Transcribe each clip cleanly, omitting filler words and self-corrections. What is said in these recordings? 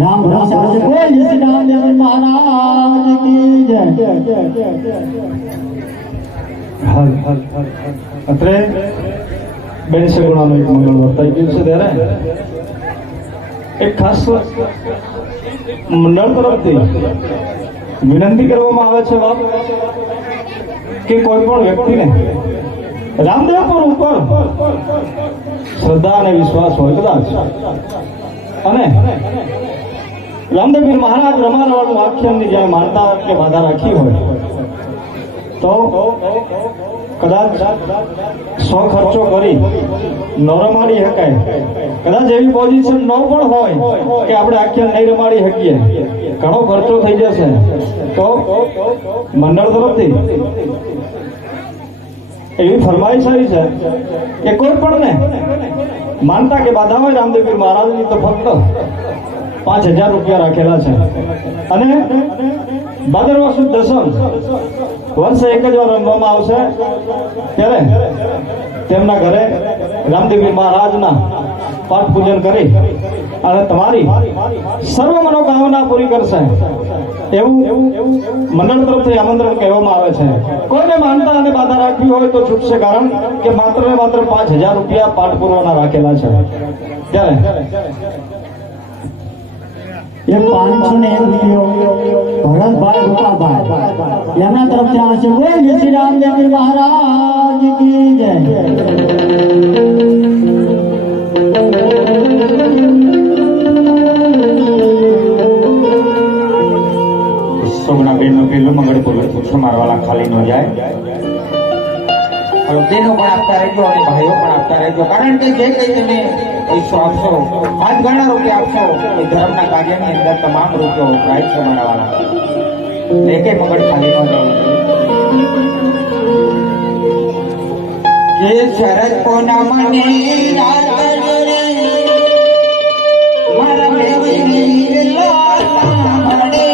રામ ભરોસે કોઈ શ્રી રામદેવ મહારાજ કી જય। હાલ અત્રે બેન સગુણાનો એક મંગળ વર્તાઈ ગયું છે ત્યારે એક ખાસ મંડળ તરફથી વિનંતી કરવામાં આવે છે બાપ કે કોઈ પણ વ્યક્તિને રામદેવપુર ઉપર શ્રદ્ધા અને વિશ્વાસ હોય કદાચ અને રામદેવપીર મહારાજ રમારવાનું આખ્યાનની જ્યાં માનતા કે બાધા રાખી હોય તો કદાચ સો ખર્ચો કરી ન રમાડી શકાય, કદાચ એવી પોઝિશન ન પણ હોય કે આપણે આખ્યાન નહીં રમાડી શકીએ, ઘણો ખર્ચો થઈ જશે, તો મંડળ તરફથી એવી ફરમાઈશ આવી છે કે કોઈ પણ ને માનતા કે બાધા હોય રામદેવપીર મહારાજની તો ફક્ત 5,000 રૂપિયા રાખેલા છે અને ભાદરવા સુદ દસમ વર્ષે એક જ વાર રમવામાં આવશે ત્યારે તેમના ઘરે રામદેવપીર મહારાજના પાઠ પૂજન કરી અને તમારી સર્વ મનોકામના પૂરી કરશે એવું મંડળ તરફથી આમંત્રણ કહેવામાં આવે છે। કોઈને માનતા અને બાધા રાખવી હોય તો છૂટશે, કારણ કે માત્ર ને માત્ર 5,000 રૂપિયા પાઠ પૂરવાના રાખેલા છે। ત્યારે એ 501 રૂપિયો ભરતભાઈ રૂપાભાઈ એમના તરફથી આવશે। કોઈ શ્રી રામદેવ મહારાજ કી જય। સોમના બેન નો પેલો મંગળ પૂછો મારવાલા ખાલી ન જાય। બહેનો પણ આપતા રહેજો અને ભાઈઓ પણ આપતા રહેજો, કારણ કે જે કઈ તમે પૈસો આપશો, 5 ગણા રૂપિયા આપશો, એ ધર્મના કાર્યની અંદર તમામ રૂપિયા વપરાય છે મારવાલા। લેકે મંગળ ખાલી ન જવું કે શરદ કોના મને રાત રે મારા મેવની લાલા મળે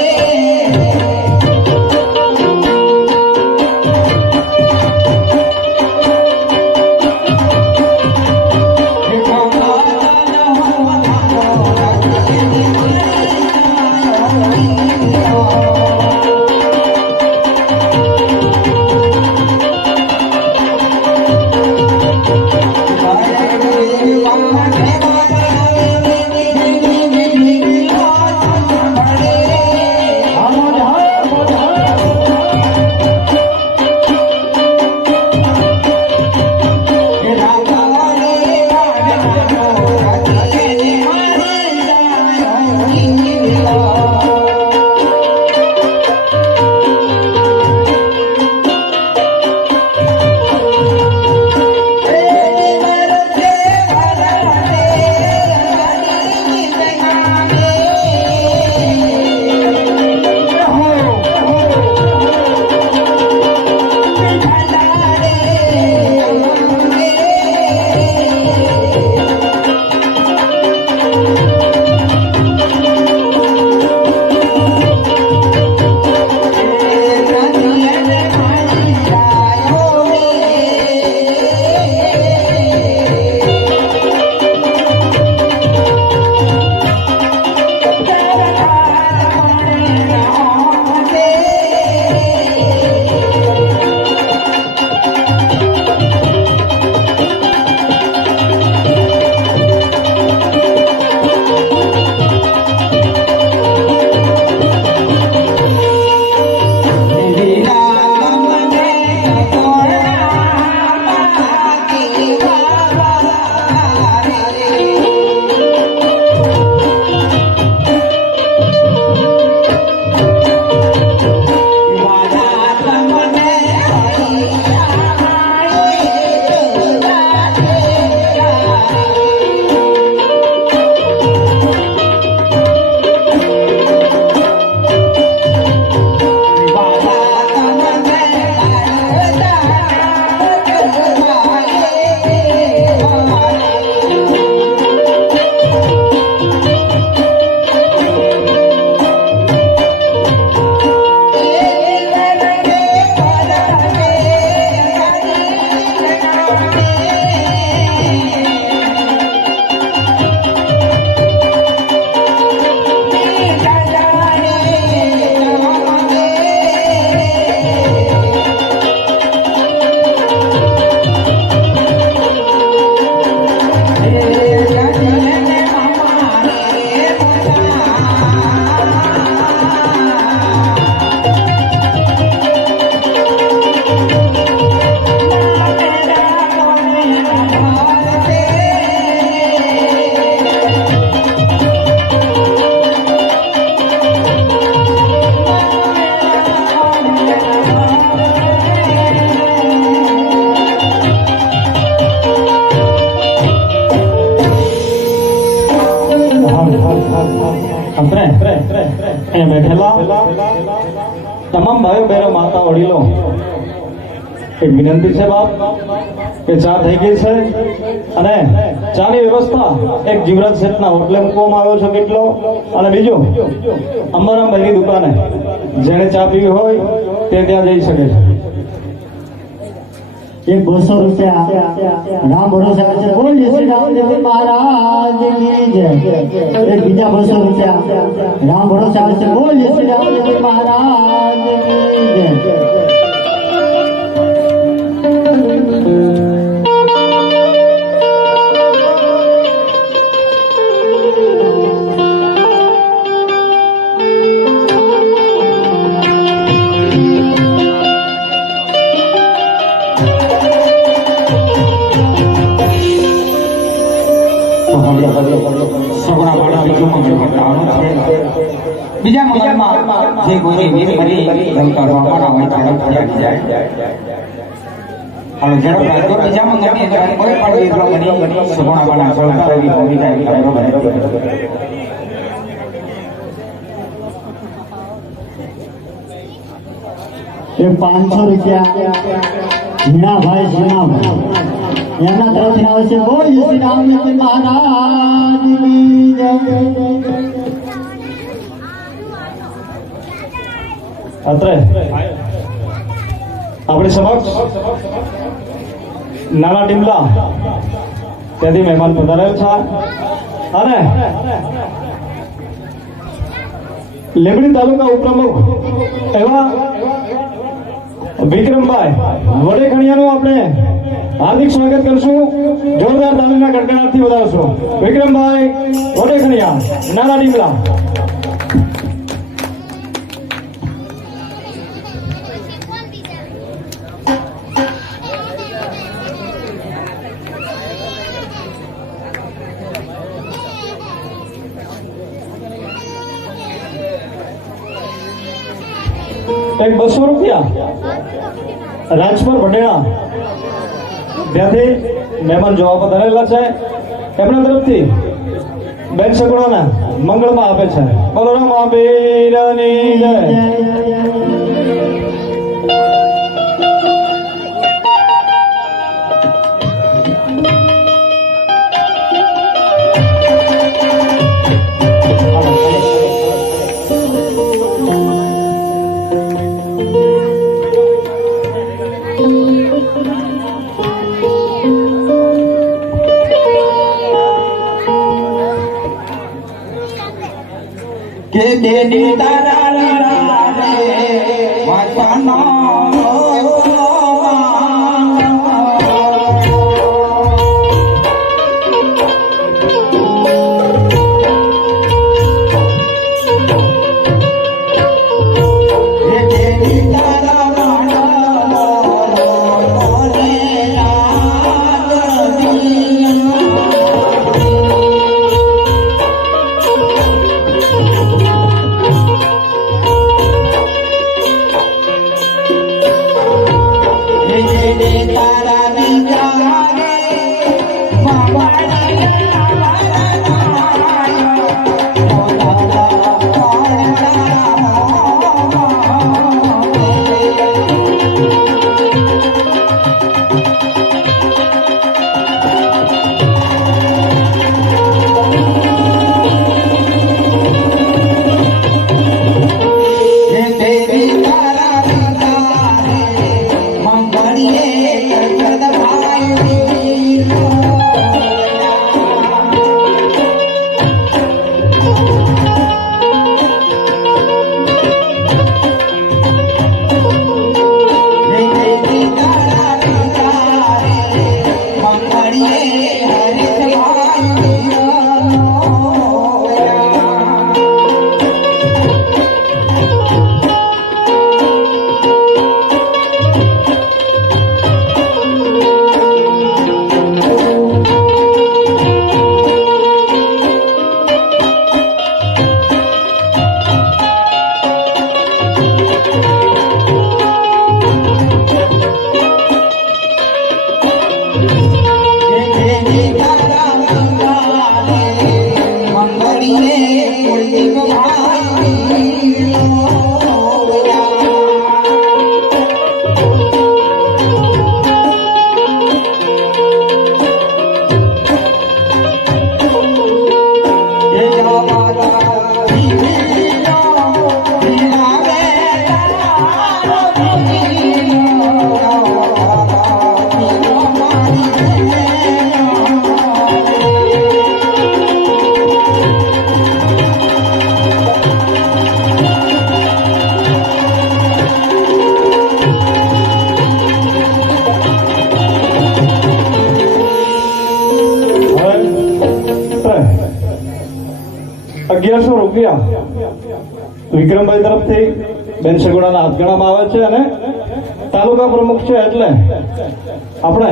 અંતરે અહીંયા બેઠેલા તમામ ભાઈઓ બહેનો માતા વડીલો એક વિનંતી છે બાપ કે ચા થઈ ગઈ છે અને ચાની વ્યવસ્થા એક જીવરાજ શેઠના હોટલે મૂકવામાં આવ્યો છે કેટલો અને બીજું અંબારામ ભાઈની દુકાને જેને ચા પીવી હોય તે ત્યાં જઈ શકે છે एक 200 रुपया राम भरोसा से बोलिए श्री रामदेव महाराज की जय। एक बीजा 200 रुपया राम भरोसा से बोलिए श्री रामदेव महाराज की जय। સગુણા બાળા બીજું મંગળ ભક્તાઓનું છે બીજા મંગળમાં જે કોઈની વીર બની ગલકા રમવાના હોય તો ફળિયાથી જાય હવે ઝડપ રાખજો બીજા મંગળની અંદર કોઈ પણ વીર બની સગુણા બાળા સળતા એવી હોવી જાય બરોબર एक 500 रुपया मीणा भाई सीमा भाई એમના તરફથી આવે છે બોલીએ શ્રી રામદેવ મહારાજ કી જય। અત્રે આપણી સમક્ષ નાના ટીમલા ત્યાંથી મહેમાન પધારેલ છે અને લેબડી તાલુકા ઉપપ્રમુખ એવા વિક્રમભાઈ વડેખણિયાનું આપણે હાર્દિક સ્વાગત કરશું જોરદાર તાલીમના ગડગડાટથી વધારશું વિક્રમભાઈ વડેખણિયા નાના ટીમલા એક 200 રૂપિયા રાજપર ભટેણા ત્યાંથી મહેમાન જોવા પધારેલા છે એમના તરફથી બેન સગુણાના મંગળમાં આપે છે બોલો રામાબીરની જય। કે દેની તારા રે વાસનો વિક્રમભાઈ તરફથી બેન સગુણાના હાથ ગણામાં આવે છે અને તાલુકા પ્રમુખ છે એટલે આપણે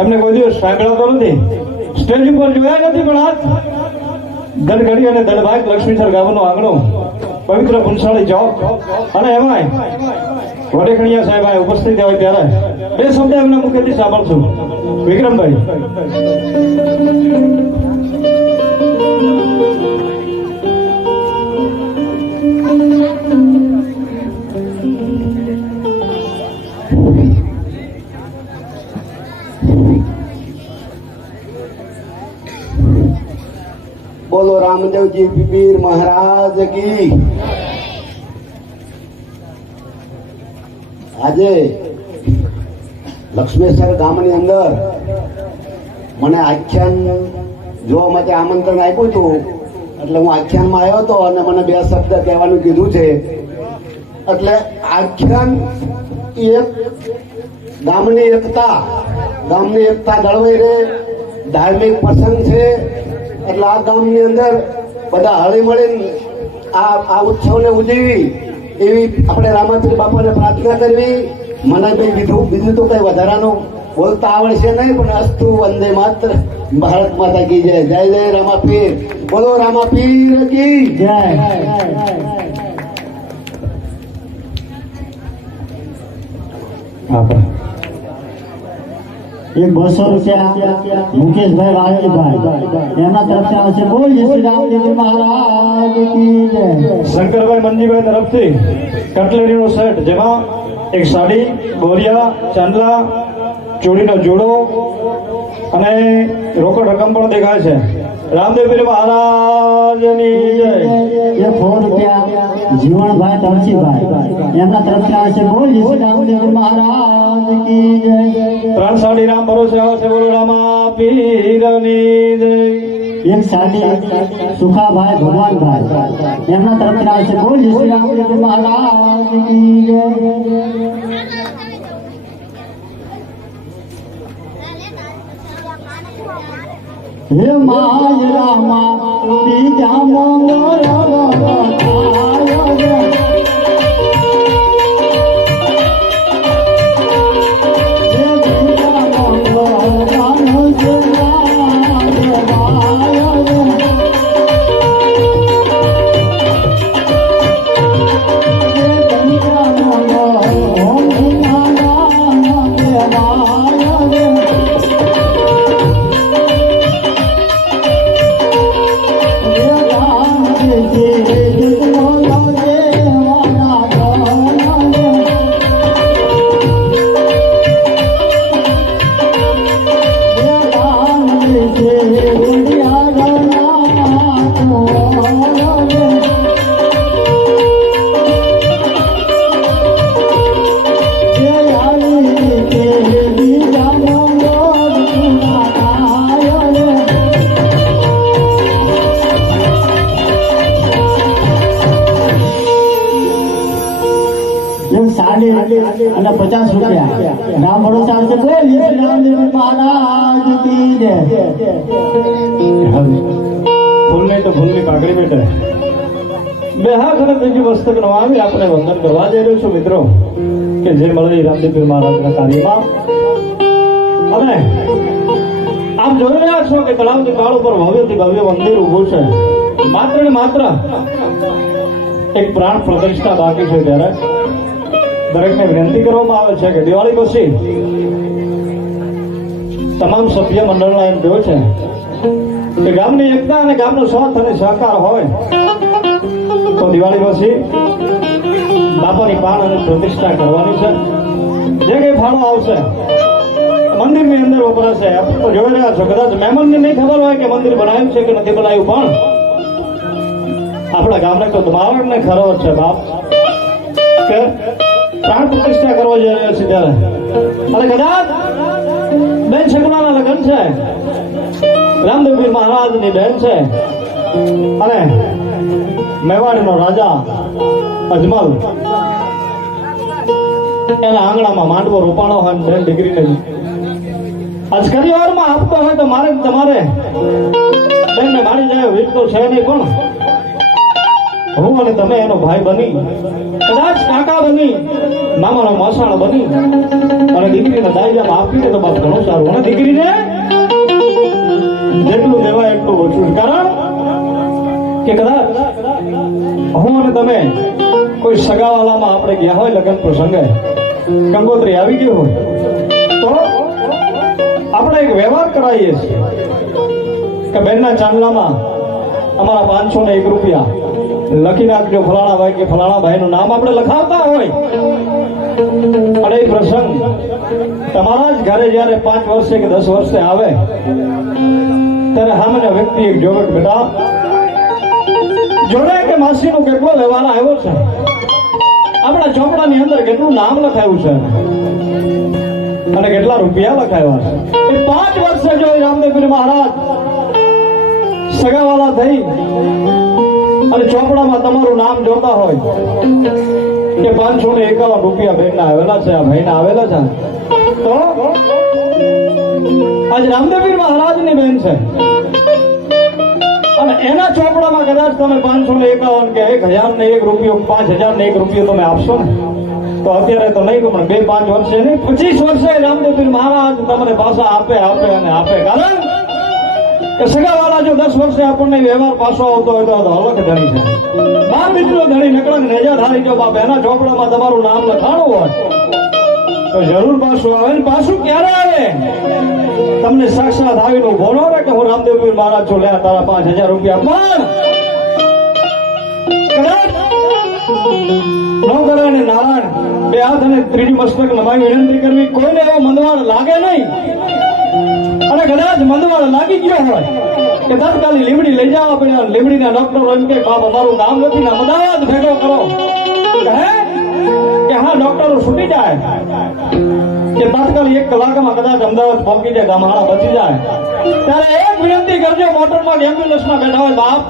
એમને કોઈ દિવસ સાંભળાતો નથી, સ્ટેજ ઉપર જોયા નથી, પણ આજ ગણગડી અને દલભાગ લક્ષ્મીસર ગામનું આંગણું પવિત્ર પુંસાળી ચોક અને એમાંય વડેખણિયા સાહેબ આ ઉપસ્થિત હોય ત્યારે બે શબ્દ એમના મુખેથી સાંભળશું. વિક્રમભાઈ. બોલો રામદેવજી પીર મહારાજ કી. આજે લક્ષ્મેશ્વર ગામની અંદર મને આખ્યાન જોવા માટે આમંત્રણ આપ્યું હતું, એટલે હું આખ્યાનમાં આવ્યો હતો અને મને બે શબ્દ કહેવાનું કીધું છે. એટલે આખ્યાન એક ગામની એકતા દળવાઈ રહે, ધાર્મિક પ્રસંગ છે. એટલે આ ગામની અંદર બધા હળી મળીને આ ઉત્સવને ઉજવી એવી આપણે રામાપીર બાપાને પ્રાર્થના કરવી. મને બીજું તો કઈ વધારાનું બોલતા આવડશે નહીં, પણ અસ્તુ વંદે માત્ર ભારત માતા કી જય. જય જય રામાપીર. બોલો રામાપીર કી જય. એક 200 રૂપિયા મુકેશભાઈ વાલજીભાઈ એમના તરફથી આવશે. બોલ શ્રી રામદેવ મહારાજ કી જય. શંકરભાઈ મંજીભાઈ તરફથી કટલેરીનો સેટ, જેમાં એક સાડી, બોરિયા, ચાંદલા, ચોળીનો જોડો અને રોકડ રકમ પણ દેખાય છે. રામદેવ પીર મહારાજની જય. એ 100 રૂપિયા જીવણભાઈ તરસીભાઈ એમના તરફથી આવશે. બોલ શ્રી રામદેવ મહારાજ કી જય. 3 સાડી રામ ભરોસે આવશે. બોલો રામા પીરની જય. એક સાડી સુખાભાઈ ભગવાનભાઈ એમના તરફથી આવશે. બોલ શ્રી રામદેવ મહારાજ કી જય. હે માય રામા બીજા મોંગર સાડી અને 50 રૂપિયા રામ ભરોસે આવશે. બોલ શ્રી રામદેવ મહારાજ કી જય. ફૂલની તો ફૂલની પાકડી બેઠે બે હાથ અને બીજી મસ્તક નવાવી આપણે વંદન કરવા જઈ રહ્યો છું મિત્રો, કે જે મળે રામદેવ પીર મહારાજના કાર્યમાં. અને આપ જોઈ રહ્યા છો કે તળાવની કાળ ઉપર ભવ્યથી ભવ્ય મંદિર ઊભું છે. માત્ર ને માત્ર એક પ્રાણ પ્રતિષ્ઠા બાકી છે. ત્યારે દરેકને વિનંતી કરવામાં આવે છે કે દિવાળી પછી તમામ સભ્ય મંડળના એમ કહ્યું છે કે ગામની એકતા અને ગામનો સાથ અને સહકાર હોય દિવાળી પછી બાપાની પાન અને પ્રતિષ્ઠા કરવાની છે. જે કઈ ફાળો આવશે મંદિરની અંદર વપરાશે. આપણે તો જોઈ રહ્યા છો, કદાચ મહેમાનને નહીં ખબર હોય કે મંદિર બનાવ્યું છે કે નથી બનાવ્યું, પણ આપણા ગામને તો મારને ખરો છે બાપ કે પ્રાણ પ્રતિષ્ઠા કરવા જઈ રહ્યા છે ત્યારે. અને કદાચ બેન શકુનાના લગ્ન છે, રામદેવપીર મહારાજની બેન છે, અને મેવાડનો રાજા અજમલ એના આંગણામાં માંડવો રોપાણો હોય, બેન દીકરીને આજ કરિવારમાં આપતો હોય તો મારે તમારે બેનને મારી જાય વીર તો છે નહીં, પણ હું અને તમે એનો ભાઈ બની, કદાચ કાકા બની, મામાનો મોસાણો બની અને દીકરીને દાયજામાં આપીને તો બાપ ઘણું સારું. અને દીકરીને જેટલું દેવાય એટલું ઓછું. કારણ કે કદાચ હું અને તમે કોઈ સગાવાલામાં આપણે ગયા હોય લગ્ન પ્રસંગે, કંગોત્રી આવી ગયું હોય તો આપણે એક વ્યવહાર કરાવીએ છીએ કે બેનના ચાંદલામાં અમારા 501 રૂપિયા લખી નાખજો ફલાણા ભાઈ કે ફલાણા ભાઈનું નામ આપણે લખાવતા હોય. અને એ પ્રસંગ તમારા જ ઘરે જયારે 5 વર્ષે કે 10 વર્ષે આવે ત્યારે સામેના વ્યક્તિ એક જોવે કે બેટા જોડે કે માસીનો કેટલો વ્યવહાર આવ્યો છે, આપણા ચોપડાની અંદર કેટલું નામ લખાયું છે અને કેટલા રૂપિયા લખાયા છે. એ 5 વર્ષે જો રામદેવપીર મહારાજ સગાવાલા થઈ અને ચોપડામાં તમારું નામ જોતા હોય કે 551 રૂપિયા બેનના આવેલા છે, આ ભાઈના આવેલા છે, તો આજ રામદેવપીર મહારાજની બેન છે અને એના ચોપડામાં કદાચ તમે 551 કે 1001 રૂપિયો 5001 રૂપિયો તમે આપશો ને તો અત્યારે તો નહીં પણ 2-5 વર્ષે નહીં 25 વર્ષે રામદેવપીર મહારાજ તમને પાછા આપે અને આપે. કારણ કે સગાવાલા જો 10 વર્ષે આપણને વ્યવહાર પાછો આવતો હોય તો અલગ ધણી છે. 12 મિત્રો ધણી નકળંગ નેજા ધારી જો બાપ એના ચોપડામાં તમારું નામ લખાણું હોય તો જરૂર પાછું આવે. ને પાછું ક્યારે આવે? તમને સાક્ષાત આવીને ઉભો ન રહે કે હું રામદેવપીર મહારાજ છું, લે તારા 5000 રૂપિયા. પણ નવકરા અને નારાયણ બે હાથ અને ત્રીજી મસ્તક નમાવી વિનંતી કરવી. કોઈને એવો મંદવાડ લાગે નહીં, અને કદાચ મંદવાડ લાગી ગયો હોય કે તાત્કાલિક લીમડી લઈ જવા પડે. લીમડીના ડોક્ટરો એમ કે બાપ અમારું કામ નથી ને અમદાવાદ ભેગો કરો કે હા ડોક્ટરો છૂટી જાય કે તાત્કાલિક 1 કલાકમાં કદાચ અમદાવાદ પહોંચી જાય, ગામહાણા બચી જાય. ત્યારે એક વિનંતી કરજો, મોટરમાં કે એમ્બ્યુલન્સમાં બેઠા હોય બાપ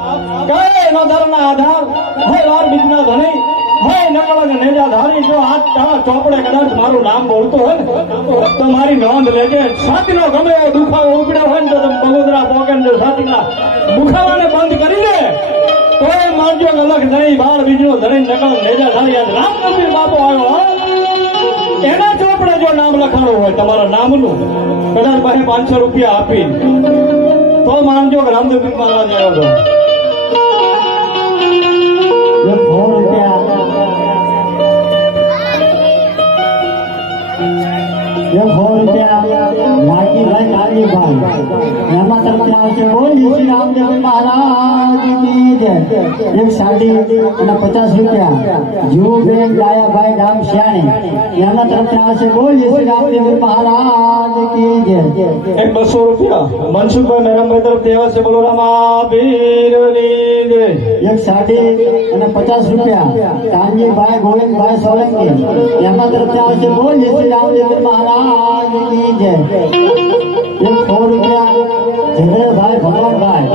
કઈ એનો ધર્મના આધાર હોય વાર બીજના ધણી હોય નકળંગ નેજા ધારી જો હાથ તારા ચોપડે કદાચ મારું નામ બોલતો હોય ને તો મારી નોંધ લેજે. છાતીનો ગમે એવો દુખાવો ઉપડ્યો હોય ને તો તમે બગોદરા પોકેટ છાતીના દુખાવાને બંધ કરી દે તો એ માનજો અલગ ધણી બાર બીજનો ધણી નકળંગ નેજા ધારી આજ રામદેવપીર બાપો આવ્યો એના ચોપડે જો નામ લખાણું હોય તમારા નામનું કદાચ પાસે 500 રૂપિયા આપી તો માનજો કે રામદેવપીર મહારાજ આવ્યો હતો. 100 રૂપિયા 100 રૂપિયા લાકીભાઈ કાળીભાઈ એમાં તરફથી આવશે. બોલ શ્રી રામદેવપીર મહારાજ કી જય. 1 સાડી અને 50 રૂપિયા જીવુબેન ડાયાભાઈ ગામ શિયાણી એના તરફથી આવશે. બોલ શ્રી રામદેવપીર મહારાજ કી જય. 200 રૂપિયા મનસુખભાઈ મેરમભાઈ તરફથી આવે છે. બોલો રામાપીરની જય. 1 સાડી અને 50 રૂપિયા કાનજીભાઈ ગોવિંદભાઈ સોલંકી એમાં તરફથી આવશે. બોલ શ્રી રામદેવપીર મહારાજ કી જય. 100 રૂપિયા ઝવેરભાઈ ભગવાનભાઈ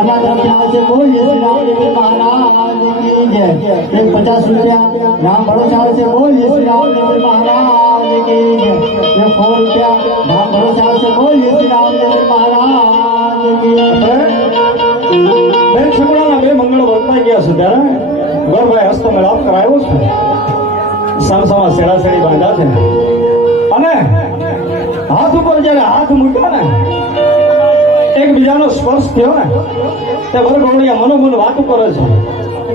એમાં તરફથી આવશે. બોલ શ્રી રામદેવપીર મહારાજ કી જય. 50 રૂપિયા રામ ભરોસે આવશે. બોલ શ્રી રામદેવપીર મહારાજ કી જય. 100 રૂપિયા રામ ભરોસે આવશે. બોલ શ્રી રામદેવપીર મહારાજ કી જય. બેન છકડાના 2 મંગળો વર્તાઈ ગયા છે ત્યારે ગોરભાઈ હસ્તો મેળાપ કરાયો છે. સામસામા સેડાસેડી બાંધ્યા છે અને હાથ ઉપર જયારે હાથ મૂક્યા ને એકબીજાનો સ્પર્શ થયો ને તે વરઘોડિયા મનોમન વાતો કરે છે.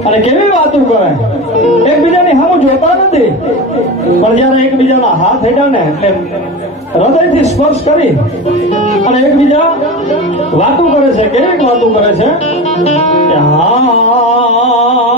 અને કેવી વાતો કરે, એકબીજાની સામે જોતા નથી પણ જયારે એકબીજાના હાથ હેઠા ને એટલે હૃદયથી સ્પર્શ કરી અને એકબીજા વાતો કરે છે. કેવી વાતો કરે છે કે હા